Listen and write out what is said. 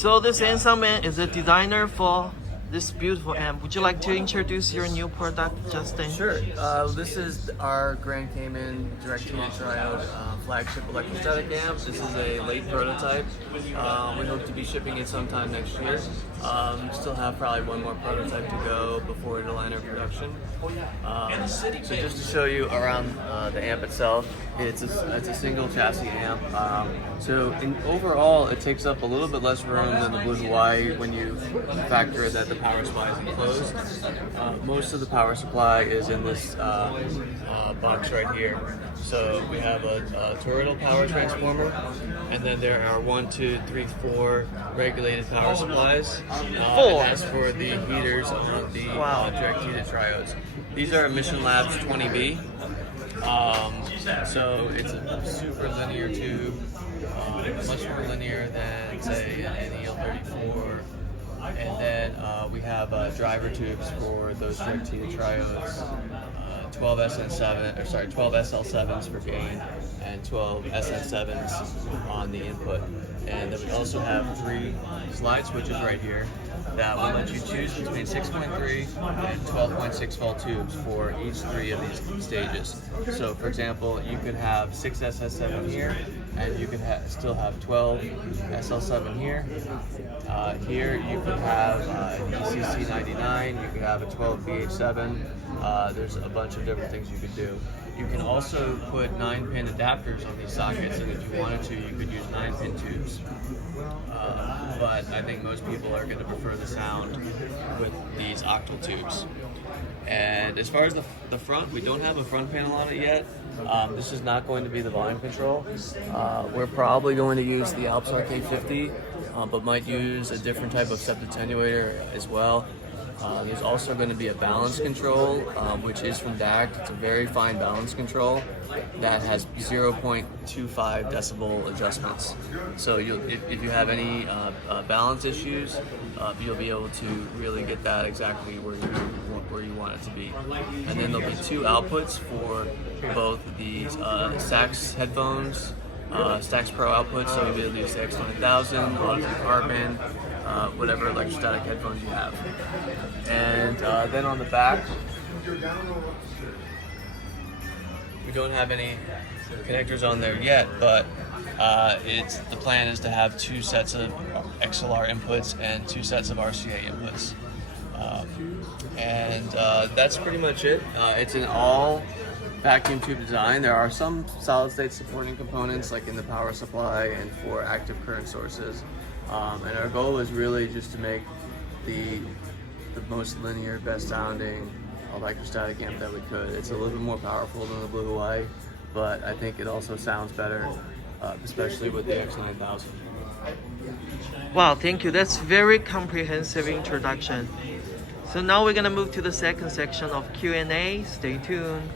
So this handsome man is a designer for this beautiful amp. Would you like to introduce your new product, Justin? Sure. This is our Grand Cayman direct to triode flagship electrostatic amp. This is a late prototype. We hope to be shipping it sometime next year. Still have probably one more prototype to go before it'll enter production. So just to show you around the amp itself, it's a single chassis amp. Overall, it takes up a little bit less room than the Blue Hawaii when you factor that the power supply is enclosed. Most of the power supply is in this box right here. So we have a toroidal power transformer, and then there are 4 regulated power supplies. 4. As for the heaters on the direct heated triodes, these are Emission Labs 20B. So it's a super linear tube, much more linear than say an NEL34. And then we have driver tubes for those direct heated triodes, 12 SL7s for gain and 12 SN7s on the input. And then we also have 3 slide switches right here that will let you choose between 6.3 and 12.6 volt tubes for each 3 of these stages. So for example, you could have 6 SS7 here, and you could still have 12 SL7 here. Here you could have ECC99, you could have a 12 BH7. There's a bunch of different things you could do. You can also put 9-pin adapters on these sockets, and if you wanted to, you could use 9-pin tubes. But I think most people are going to prefer the sound with these octal tubes. And as far as the front, we don't have a front panel on it yet. This is not going to be the volume control. We're probably going to use the Alpsar K50, but might use a different type of step attenuator as well. There's also going to be a balance control, which is from DACT. It's a very fine balance control that has 0.25 decibel adjustments. So if you have any balance issues, you'll be able to really get that exactly where you want it to be. And then there'll be 2 outputs for both these Stax headphones, Stax Pro outputs, so you'll be able to use the X9000, Audio Carbon, whatever electrostatic headphones you have. And then on the back, we don't have any connectors on there yet, but the plan is to have 2 sets of XLR inputs and 2 sets of RCA inputs. That's pretty much it. It's an all vacuum tube design. There are some solid state supporting components like in the power supply and for active current sources. And our goal is really just to make the most linear, best sounding electrostatic amp that we could. It's a little bit more powerful than the Blue Hawaii, but I think it also sounds better, especially with the X9000. Wow, thank you. That's very comprehensive introduction. So now we're gonna move to the second section of Q&A. Stay tuned.